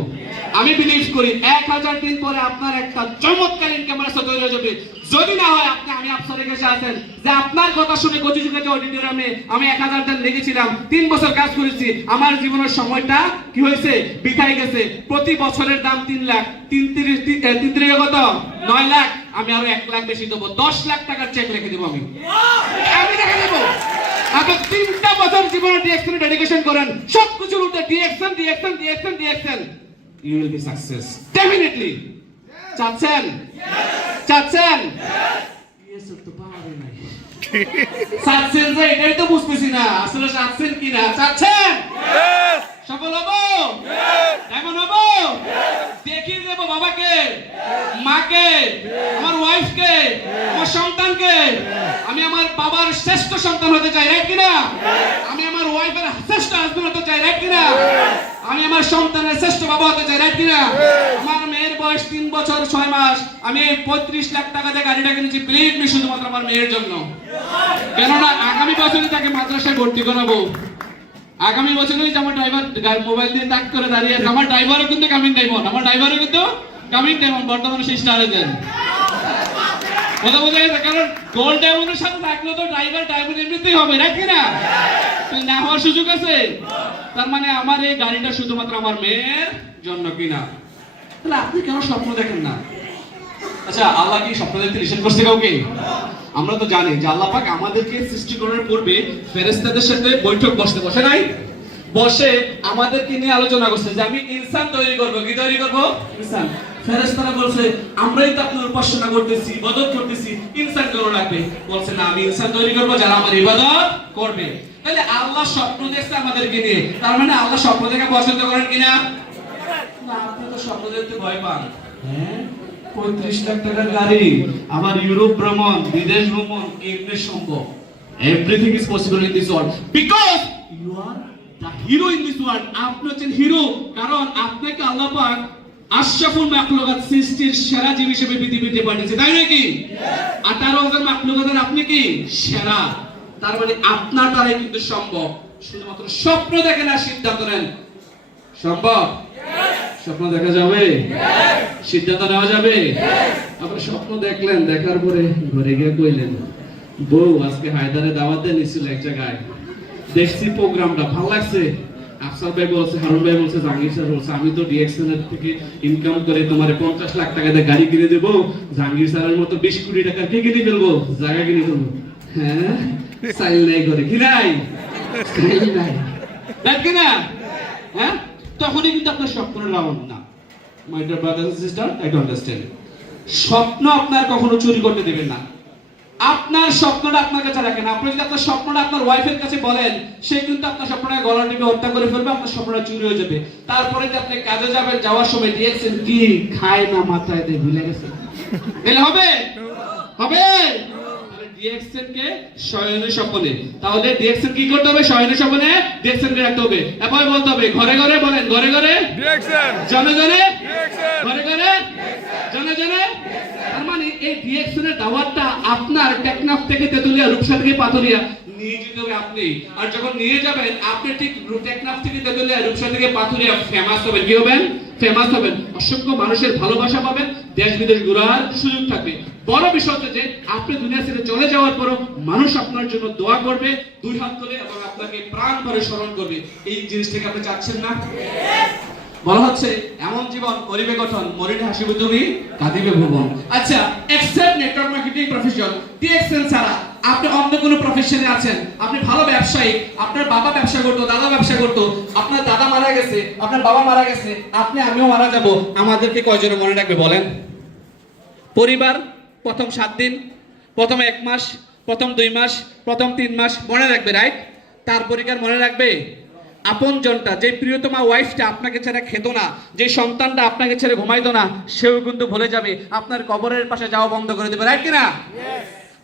আমি বিলিভ করি 1000 দিন পরে আপনার একটা চমৎকার ইনকাম রাস্তা তৈরি হয়ে যাবে। যদি না হয় আমি আফসারের কাছে আছেন যে আপনার কথা শুনে কচিযুগাতে অডিটোরিয়ামে আমি 1000 দিন লেগেছিলাম, 3 বছর কাজ করেছি, আমার জীবনের সময়টা কি হয়েছে? বিতাই গেছে। প্রতি বছরের দাম 3 লাখ, 3 কত? 9 লাখ। আমি আরো 1 লাখ বেশি দেবো, 10 লাখ টাকার চেক লিখে দেবো। আমি লিখে দেবো। আপনি 3টা বছর জীবনে ডিএক্সএন ডেডিকেশন করেন, সবকিছুর উপরে DXN DXN DXN DXN, you will be success definitely. চাচ্ছেন? চাচ্ছেন? yes তো পারে নাই। চাচ্ছেন যে এটাই তো বুঝতেছি না আসলে চাচ্ছেন কি না। চাচ্ছেন? yes সফল হব? yes ডায়মন্ড হব? yes দেখিয়ে দেব বাবাকে, মাকে, আমার ওয়াইফকে, আমার সন্তানকে। আমি আমার বাবার শ্রেষ্ঠ সন্তান হতে চাই, রাইট কিনা? আমি আমার ওয়াইফের শ্রেষ্ঠ হাজবেন্ড হতে চাই, রাইট কিনা? আমি আমার সন্তানের শ্রেষ্ঠ বাবা হতে চাই, রাইট কিনা? আমার মেয়ের বয়স 3 বছর 6 মাস, আমি 35 লাখ টাকা দিয়ে গাড়িটা কিনেছি, বিলিভ মি, শুধুমাত্র আমার মেয়ের জন্য। কেননা আগামী বছরই তাকে মাদ্রাসায় ভর্তি করাবো। আগামী বছরই আমার ড্রাইভার মোবাইল দিয়ে তাক করে দাঁড়িয়ে আছে। আমার ড্রাইভারও কিন্তু কামিং ডায়মন্ড, আমার ড্রাইভারও কিন্তু কামিং ডায়মন্ড, বর্তমানে সেই স্টারে দেন। কথা বোঝা গেছে? কারণ গোল্ড ডায়মন্ডের সাথে থাকলে তো ড্রাইভার ডায়মন্ড এমনিতেই হবে, রাইট কিনা? না হওয়ার সুযোগ আছে। তার মানে আমার এই গাড়িটা শুধুমাত্র আমার মেয়ের জন্য কিনা। তাহলে আপনি কেন স্বপ্ন দেখেন না? আচ্ছা, আল্লাহ কি স্বপ্ন দেখতে নিষেধ করছে কাউকে? আমরা তো জানি যে আল্লাহ পাক আমাদেরকে সৃষ্টি করার পূর্বে ফেরেশতাদের সাথে বৈঠক বসে নাই? বসে আমাদেরকে নিয়ে আলোচনা করছে যে আমি ইনসান তৈরি করব। কি তৈরি করব? ইনসান। ফেরেশতারা বলছে আমরাই তো আপনার উপাসনা করতেছি, ইবাদত করতেছি, ইনসান কেন লাগবে? বলছে না, আমি ইনসান তৈরি করব যারা আমার ইবাদত করবে। তাহলে আল্লাহ স্বপ্ন দেখছে আমাদেরকে নিয়ে, তার মানে আল্লাহ স্বপ্ন দেখে পছন্দ করেন কিনা? না, আপনি তো স্বপ্ন দেখতে ভয় পান। হ্যাঁ, 35 লাখ টাকার গাড়ি, আবার ইউরোপ ভ্রমণ, বিদেশ ভ্রমণ কেমনে সম্ভব? Everything is possible in this world because you are the hero in this world. আপনি হচ্ছেন হিরো, কারণ আপনাকে আল্লাহ পাক আশরাফুল মাখলুকাত, সৃষ্টির সেরা জীব হিসেবে পৃথিবীতে পাঠিয়েছে, তাই নাকি? 18,000 মাখলুকাতের আপনি কি সেরা। তার মানে আপনার দ্বারাই কিন্তু সম্ভব। শুধুমাত্র স্বপ্ন দেখেন আর সিদ্ধান্ত নেন। সম্ভব? স্বপ্ন দেখা যাবে? সিদ্ধান্ত নেওয়া যাবে? আপনি স্বপ্ন দেখলেন, দেখার পরে ঘরে গিয়ে কইলেন বউ আজকে হায়দারে দাওয়াত দিয়ে নিছিল এক জায়গায়, দেখছি প্রোগ্রামটা ভালো লাগছে। আফসার ভাই বলছে, হারুন ভাই বলছে, জাহাঙ্গীর স্যার বলছে আমি তো ডিএক্সএন এর থেকে ইনকাম করে তোমার 50 লাখ টাকা দিয়ে গাড়ি কিনে দেবো, জাহাঙ্গীর স্যারের মতো 20 কোটি টাকা কে কিনে ফেলবো, জায়গা কিনে ফেলবো। হ্যাঁ, সাইল নাই করে কি নাই? সাইল নাই, দেখ কিনা? হ্যাঁ, তখনই কিন্তু আপনার স্বপ্নের রাউন্ড না। My dear brothers and sister, I do understand. স্বপ্ন আপনার কখনো চুরি করতে দেবেন না। আপনার স্বপ্নটা আপনার কাছে রাখেন। আপনি যদি আপনার স্বপ্নটা আপনার ওয়াইফের কাছে বলেন, সে কিন্তু আপনার স্বপ্নটা গলা টিপে হত্যা করে ফেলবে, আপনার স্বপ্নটা চুরি হয়ে যাবে। তারপরে যে আপনি কাজে যাবেন, যাওয়ার সময় ডিএক্সএন কি খায় না মাথায় দিয়ে ভুলে গেছে, তাহলে হবে? হবে? ডিএক্সএন কে শয়নের স্বপ্নে। তাহলে ডিএক্সএন কি করতে হবে? শয়নের স্বপ্নে ডিএক্সএন কে রাখতে হবে। এরপর বলতে হবে ঘরে ঘরে, বলেন ঘরে ঘরে ডিএক্সএন, জনে জনে ডিএক্সএন, ঘরে ঘরে জনে জনে। তার মানে এই ডিএক্সএন এর দাওয়াতটা আপনার টেকনাফ থেকে তেতুলিয়া, রূপসা থেকে পাতুলিয়া নিয়ে দিতে হবে আপনি। আর যখন নিয়ে যাবেন আপনি ঠিক টেকনাফ থেকে তেতুলিয়া রূপসা থেকে পাথুরিয়া ফেমাস হবেন। কি হবেন? ফেমাস হবেন। অসংখ্য মানুষের ভালোবাসা পাবেন, দেশ বিদেশ ঘোরার সুযোগ থাকবে। বড় বিষয় হচ্ছে যে আপনি দুনিয়া ছেড়ে চলে যাওয়ার পরও মানুষ আপনার জন্য দোয়া করবে, দুই হাত তুলে, এবং আপনাকে প্রাণ ভরে স্মরণ করবে। এই জিনিসটাকে আপনি চাচ্ছেন না? বলা হচ্ছে এমন জীবন করিবে গঠন, মরিলে হাসিবে তুমি, কাঁদিবে ভুবন। আচ্ছা, এক্সেপ্ট নেটওয়ার্ক মার্কেটিং প্রফেশন, টিএক্সএন ছাড়া আপনি অন্য কোনো প্রফেশনে আছেন, আপনি ভালো ব্যবসায়ী, আপনার বাবা ব্যবসা করতো, দাদা ব্যবসা করতো, আপনার দাদা মারা গেছে, আপনার বাবা মারা গেছে, আপনি আমিও মারা যাব, আমাদেরকে কয়জনে মনে রাখবে বলেন? পরিবার প্রথম 7 দিন, প্রথম 1 মাস, প্রথম 2 মাস, প্রথম 3 মাস মনে রাখবে, রাইট? তারপরে কার মনে রাখবে? আপনজনটা, যে প্রিয়তমা ওয়াইফটা আপনাকে ছেড়ে খেতো না, যে সন্তানটা আপনাকে ছেড়ে ঘুমাইতো না, সেও কিন্তু ভুলে যাবে, আপনার কবরের পাশে যাওয়া বন্ধ করে দেবে, রাইট কিনা?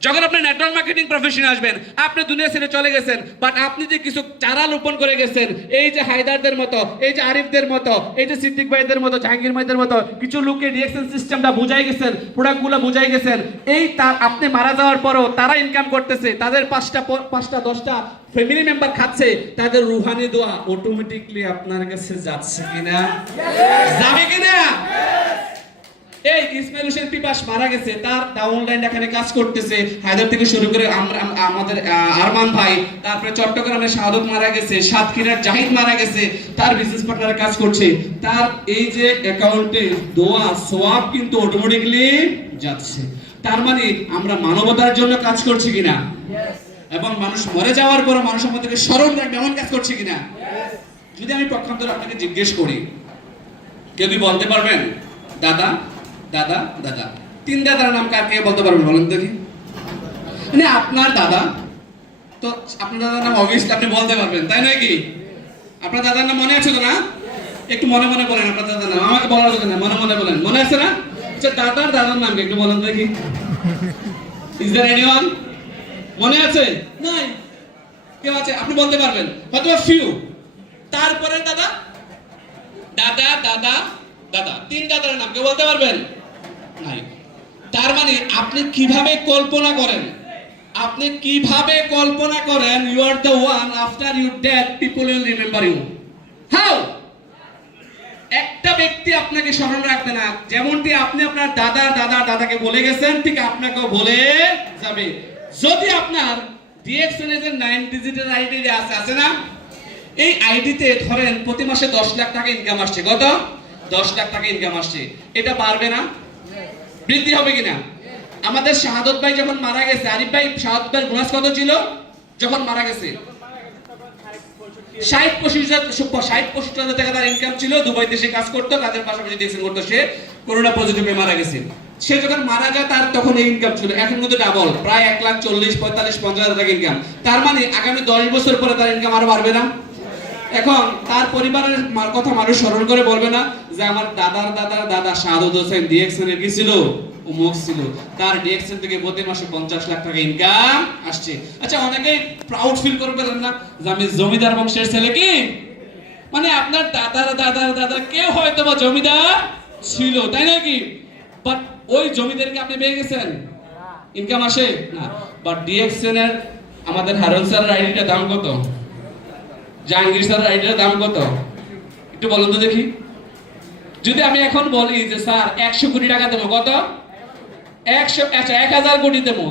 যখন আপনি নেটওয়ার্ক মার্কেটিং প্রফেশনে আসবেন, আপনি দুনিয়া ছেড়ে চলে গেছেন, বাট আপনি যে কিছু চারা রোপণ করে গেছেন, এই যে হায়দারদের মতো, এই যে আরিফদের মতো, এই যে সিদ্দিক ভাইদের মতো, জাহাঙ্গীর ভাইদের মতো কিছু লোককে রিঅ্যাকশন সিস্টেমটা বুঝাই গেছেন, প্রোডাক্টগুলো বুঝাই গেছেন, এই তার আপনি মারা যাওয়ার পরও তারা ইনকাম করতেছে, তাদের 5টা 10টা ফ্যামিলি মেম্বার খাচ্ছে, তাদের রুহানি দোয়া অটোমেটিকলি আপনার কাছে যাচ্ছে কিনা? যাবে কিনা? এই ইসমাইল হোসেন পিপাস মারা গেছে, তার ডাউনলাইন এখানে কাজ করতেছে, হায়দার থেকে শুরু করে আমাদের আরমান ভাই, তারপরে চট্টগ্রামের শাহাদত মারা গেছে, সাতক্ষীরার জাহিদ মারা গেছে, তার বিজনেস পার্টনার কাজ করছে, তার এই যে অ্যাকাউন্টে দোয়া সোয়াব কিন্তু অটোমেটিক্যালি যাচ্ছে। তার মানে আমরা মানবতার জন্য কাজ করছি কিনা, এবং মানুষ মরে যাওয়ার পর মানুষ আমাদেরকে স্মরণ রাখবে এমন কাজ করছে কিনা। যদি আমি পক্ষান্তরে আপনাকে জিজ্ঞেস করি, কেউ কি বলতে পারবেন দাদা দাদা দাদা? 3 দাদার নাম কার, কে বলতে পারবেন বলেন দেখি? মানে আপনার দাদা তো, আপনার দাদার নাম অবভিয়াসলি আপনি বলতে পারবেন, তাই নয় কি? আপনার দাদার নাম মনে আছে তো না? একটু মনে মনে বলেন আপনার দাদার নাম, আমাকে বলার কথা না, মনে মনে বলেন, মনে আছে না? আচ্ছা, দাদার নাম একটু বলেন দেখি। Is there anyone? মনে আছে? নাই। কেউ আছে? আপনি বলতে পারবেন হয়তো ফিউ। তারপরে দাদা দাদা দাদা দাদা 3 দাদার নাম কেউ বলতে পারবেন? নাই। তার মানে আপনি কিভাবে কল্পনা করেন, আপনি কিভাবে কল্পনা করেন you are the one after you death people will remember you? How? একটা ব্যক্তি আপনাকে স্মরণ রাখবে না, যেমনটি আপনি আপনার দাদাকে বলে গেছেন, ঠিক আপনাকেও বলে যাবে। যদি আপনার ডিএক্সএন এর 9 ডিজিটের আইডি আছে না, এই আইডিতে ধরেন প্রতি মাসে 10 লাখ টাকা ইনকাম আসছে, কত? 10 লাখ টাকা ইনকাম আসছে, এটা বাড়বে না? বৃদ্ধি হবে কিনা? আমাদের শাহাদত ভাই যখন মারা গেছে, আরিফ ভাই শাহাদত ভাইয়ের বোনাস কত ছিল যখন মারা গেছে? 60-65,000 টাকা তার ইনকাম ছিল, দুবাই দেশে কাজ করতো, কাজের পাশাপাশি ডিএক্সএন করতো, সে করোনা পজিটিভে মারা গেছে। সে যখন মারা যায় তার তখন এই ইনকাম ছিল, এখন কিন্তু ডাবল, প্রায় 1,40,000-45,000 টাকা ইনকাম। তার মানে আগামী 10 বছর পরে তার ইনকাম আরো বাড়বে না? এখন তার পরিবারের কথা মানুষ স্মরণ করে বলবে না যে আমার দাদার দাদা শাহাদত হোসেন ডিএক্সএন এর কি ছিল, অমুক ছিল, তার ডিএক্সএন থেকে প্রতি মাসে 50 লাখ টাকা ইনকাম আসছে। আচ্ছা, অনেকেই প্রাউড ফিল করবেন না যে আমি জমিদার বংশের ছেলে, কি মানে আপনার দাদা কেউ হয়তো বা জমিদার ছিল, তাই নাকি? বাট ওই জমিদারকে আপনি পেয়ে গেছেন, ইনকাম আসে না। বাট ডিএক্সএন এর আমাদের হারুন স্যারের আইডিটার দাম কত, জাহাঙ্গীর স্যারের আইডিটার দাম কত, একটু বলুন তো দেখি। যদি আমি এখন বলি যে স্যার 100 কোটি টাকা দেবো, কত? 1,000 কোটি দেবো,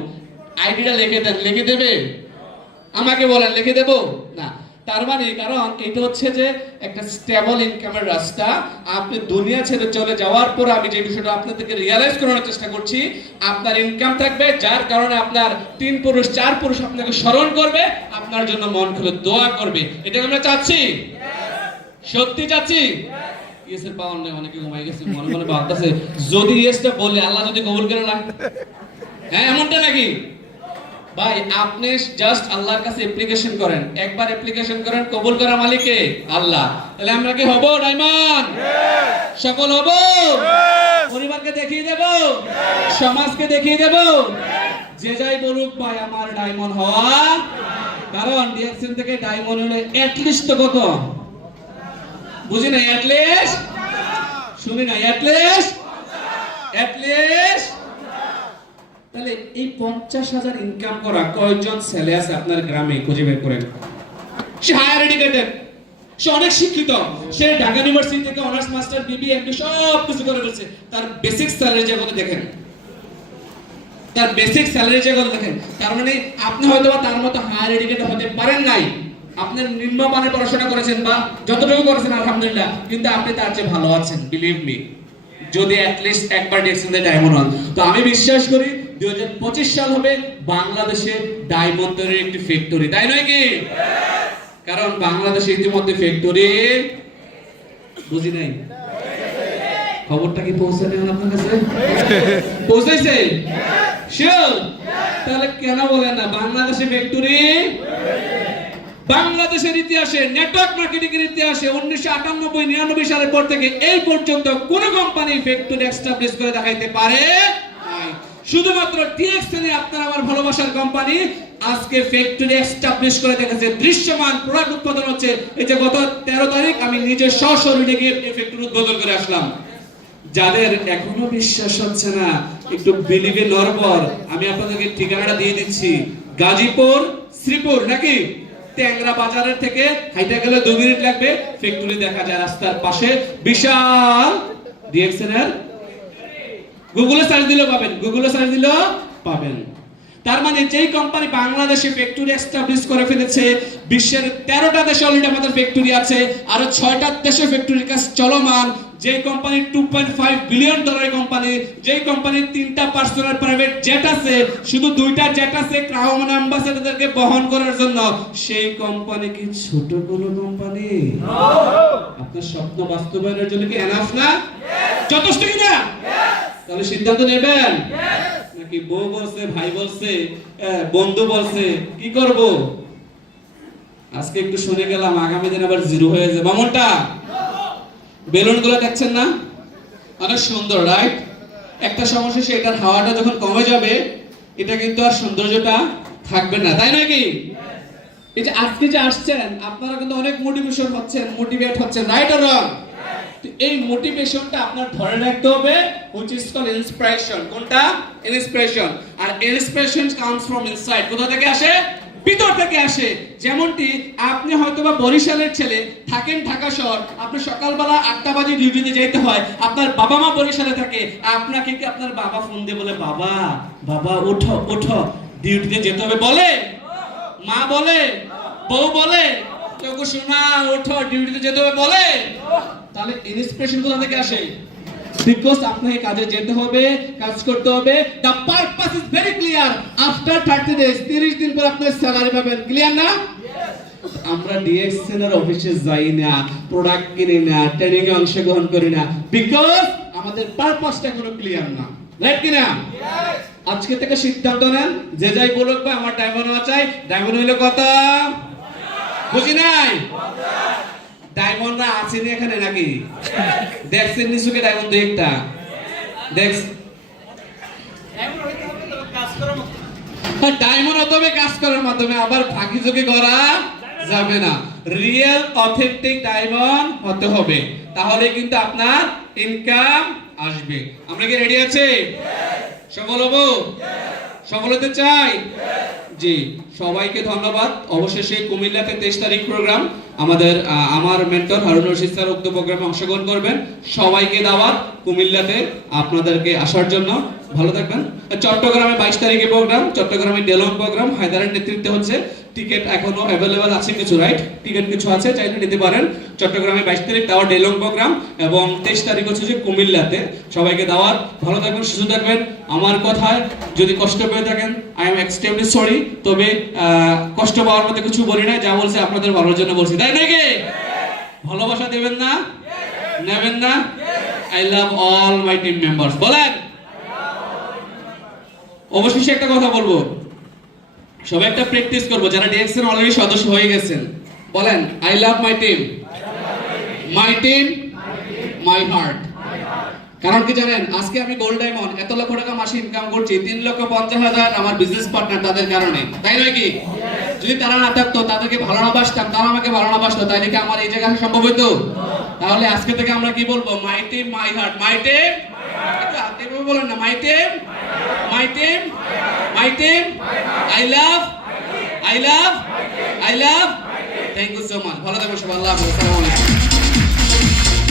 আইডিটা লিখে দেন, লিখে দেবে? আমাকে বলেন, লিখে দেবো না। তার মানে কারণ এটা হচ্ছে যে একটা স্টেবল ইনকামের রাস্তা। আপনি দুনিয়া ছেড়ে চলে যাওয়ার পর আমি যে বিষয়টা আপনাদেরকে রিয়ালাইজ করানোর চেষ্টা করছি, আপনার ইনকাম থাকবে, যার কারণে আপনার 3 পুরুষ 4 পুরুষ আপনাকে স্মরণ করবে, আপনার জন্য মন খুলে দোয়া করবে। এটা আমরা চাচ্ছি, সত্যি চাচ্ছি। ইয়েসের পাওয়ার নেই, অনেকে ঘুমাই গেছে, মনে মনে ভাবতেছে যদি ইয়েসটা বলে আল্লাহ যদি কবুল করে না, হ্যাঁ এমনটা নাকি? ভাই আপনি জাস্ট আল্লাহর কাছে অ্যাপ্লিকেশন করেন, একবার অ্যাপ্লিকেশন করেন, কবুল করা মালিক কে? আল্লাহ। তাহলে আমরা কি হব ডায়মন্ড? সকল হব? পরিবারকে দেখিয়ে দেব, সমাজকে দেখিয়ে দেব, যে যাই বলুক ভাই আমার ডায়মন্ড হওয়া। কারণ ডিএক্সএন থেকে ডায়মন্ড হলে অ্যাটলিস্ট তো কত বুঝি না, অ্যাটলিস্ট শুনি না, অ্যাটলিস্ট তাহলে এই 50,000 ইনকাম করা কয়জন ছেলে আছে আপনার গ্রামে খুঁজে বের করেন। সে হায়ার এডুকেটেড, সে অনেক শিক্ষিত, সে ঢাকা ইউনিভার্সিটি থেকে অনার্স মাস্টার বিবি এমবি সব কিছু করে ফেলছে, তার বেসিক স্যালারি যেগুলো দেখেন, তার বেসিক স্যালারি যেগুলো দেখেন, তার মানে আপনি হয়তো বা তার মতো হায়ার এডুকেটেড হতে পারেন নাই, আপনি নিম্নমানের পড়াশোনা করেছেন বা যতটুকু করেছেন আলহামদুলিল্লাহ, কিন্তু আপনি তার চেয়ে ভালো আছেন, বিলিভ মি, যদি অ্যাটলিস্ট একবার ডিএক্সএন ডায়মন্ড হন। তো আমি বিশ্বাস করি 2025 সাল হবে বাংলাদেশে ডায়মন্ড তৈরির একটি ফ্যাক্টরি, তাই নয় কি? কারণ বাংলাদেশে ইতিমধ্যে ফ্যাক্টরি, বুঝি নাই খবরটা কি পৌঁছানো আপনার কাছে? পৌঁছাইছে? শিওর? তাহলে কেন বলেন না বাংলাদেশে ফ্যাক্টরি? বাংলাদেশের ইতিহাসে, নেটওয়ার্ক মার্কেটিং এর ইতিহাসে 1998-99 সালের পর থেকে এই পর্যন্ত কোন কোম্পানি ফ্যাক্টরি এস্টাবলিশ করে দেখাইতে পারে নাই। শুধুমাত্র ডিএক্সএন এ আপনার আমার ভালোবাসার কোম্পানি আজকে ফ্যাক্টরি এস্টাবলিশ করে দেখেছে, দৃশ্যমান প্রোডাক্ট উৎপাদন হচ্ছে। এই যে গত 13 তারিখ আমি নিজে সশরীরে গিয়ে এই ফ্যাক্টরি উদ্বোধন করে আসলাম। যাদের এখনো বিশ্বাস হচ্ছে না, একটু বিলিভে নরবর, আমি আপনাদেরকে ঠিকানাটা দিয়ে দিচ্ছি। গাজীপুর শ্রীপুর নাকি ট্যাংরা বাজারের থেকে হাইটা গেলে 2 মিনিট লাগবে, ফ্যাক্টরি দেখা যায় রাস্তার পাশে, বিশাল ডিএক্সএন এর। গুগলে সার্চ দিলেও পাবেন, গুগলে সার্চ দিলেও পাবেন। তার মানে যেই কোম্পানি বাংলাদেশে ফ্যাক্টরি এস্টাবলিশ করে ফেলেছে, বিশ্বের 13টা দেশে অলরেডি আমাদের ফ্যাক্টরি আছে, আরো 6টা দেশে ফ্যাক্টরির কাজ চলমান, যেই কোম্পানি $2.5 বিলিয়ন কোম্পানি, যেই কোম্পানির 3টা পার্সোনাল প্রাইভেট জেট আছে, শুধু 2টা জেট আছে ক্রাউন অ্যাম্বাসেডরদেরকে বহন করার জন্য, সেই কোম্পানি কি ছোট কোনো কোম্পানি? আপনার স্বপ্ন বাস্তবায়নের জন্য কি এনাফ না? যথেষ্ট কি না? তাহলে সিদ্ধান্ত নেবেন নাকি বউ বলছে, ভাই বলছে, বন্ধু বলছে, কি করব? আজকে একটু শুনে গেলাম, আগামী দিন আবার জিরো হয়ে যাবে। এমনটা বেলুনগুলো দেখছেন না, অনেক সুন্দর, রাইট? একটা সমস্যা, সেটার হাওয়াটা যখন কমে যাবে, এটা কিন্তু আর সৌন্দর্যটা থাকবে না, তাই নাকি? এই যে আজকে যে আসছেন, আপনারা কিন্তু অনেক মোটিভেশন হচ্ছেন, মোটিভেট হচ্ছেন, রাইট অর রং? এই মোটিভেশনটা আপনার ধরে রাখতে হবে, which is called inspiration। কোনটা? ইন্সপিরেশন। আর ইন্সপিরেশন comes from inside। কোথা থেকে আসে? ভিতর থেকে আসে। যেমনটি আপনি হয়তোবা বরিশালের ছেলে, থাকেন ঢাকা শহর, আপনি সকালবেলা 8টা বাজে ডিউটিতে যেতে হয়, আপনার বাবা মা বরিশালে থাকে, আপনাকে কি আপনার বাবা ফোন দিয়ে বলে, বাবা বাবা ওঠো ওঠো ডিউটিতে যেতে হবে বলে? মা বলে? বউ বলে? কেউ শোনা ওঠো ডিউটিতে যেতে হবে বলে? তাহলে ইন্সপিরেশন কোথা থেকে আসে? বিকজ আপনাকে কাজে যেতে হবে, কাজ করতে হবে। The purpose is very clear. After 30 days, 30 দিন পর আপনি স্যালারি পাবেন, ক্লিয়ার না? আমরা ডিএক্সএন এর অফিসে যাই না, প্রোডাক্ট কিনি না, ট্রেনিং এ অংশগ্রহণ করি না, বিকজ আমাদের পারপাসটা এখনো ক্লিয়ার না, রাইট কি না? আজকে থেকে সিদ্ধান্ত নেন, যে যাই বলুক ভাই আমার ডায়মন্ড হওয়া চাই। ডায়মন্ড হইলো কত? বুঝি নাই? ডায়মন্ডরা আছে না এখানে নাকি? দেখছেন নিচুকে ডায়মন্ড একটা দেখ, ডায়মন্ড হতে হবে কাজ করার মাধ্যমে, আবার ফাঁকিঝুঁকি করা যাবে না। রিয়েল অথেন্টিক ডায়মন্ড হতে হবে, তাহলে কিন্তু আপনার ইনকাম আসবে। আমরা কি রেডি আছি? সফল হবো? সফল হতে চাই? জি, সবাইকে ধন্যবাদ। অবশেষে কুমিল্লাতে 23 তারিখ প্রোগ্রাম, আমাদের আমার মেন্টর হারুন রশিদ স্যার উক্ত প্রোগ্রামে অংশগ্রহণ করবেন। সবাইকে দাওয়াত কুমিল্লাতে আপনাদেরকে আসার জন্য। ভালো থাকবেন। চট্টগ্রামে 22 তারিখে প্রোগ্রাম, চট্টগ্রামে ডেলং প্রোগ্রাম, হায়দারের নেতৃত্বে হচ্ছে। টিকিট এখনো অ্যাভেলেবল আছে কিছু, রাইট? টিকিট কিছু আছে, চাইলে নিতে পারেন। চট্টগ্রামে 22 তারিখ টাওয়ার ডেলং প্রোগ্রাম, এবং 23 তারিখ হচ্ছে যে কুমিল্লাতে। সবাইকে দাওয়াত। ভালো থাকবেন, সুস্থ থাকবেন। আমার কথায় যদি কষ্ট পেয়ে থাকেন, আই এম এক্সট্রিমলি সরি। তবে কষ্ট পাওয়ার মধ্যে কিছু বলি না, যা বলছি আপনাদের ভালোর জন্য বলছি, তাই নাকি? ভালোবাসা দেবেন না? নেবেন না? I love all my team members. বলেন। অবশেষে একটা কথা বলবো, সবাই একটা প্র্যাকটিস করবো, যারা ডিএক্সএন অলরেডি সদস্য হয়ে গেছেন। বলেন, I love my team, my team, my heart. কারণ কি জানেন, আজকে আমি গোল্ড ডায়মন্ড এত লক্ষ টাকা মাসে ইনকাম করছি, 3,50,000 আমার বিজনেস পার্টনার, তাদের কারণে, তাই নয় কি? যদি তারা না থাকতো, তাদেরকে ভালো না বাসতাম, তারা আমাকে ভালো না বাসতো, তাইলে কি আমার এই জায়গায় সম্ভব হতো? তাহলে আজকে থেকে আমরা কি বলবো? My team, my heart. My team, বলেন না, my team, my team, my team, I love, thank you so much. ভালো থাকবেন সবাই, আল্লাহ হাফেজ, আসসালামু আলাইকুম।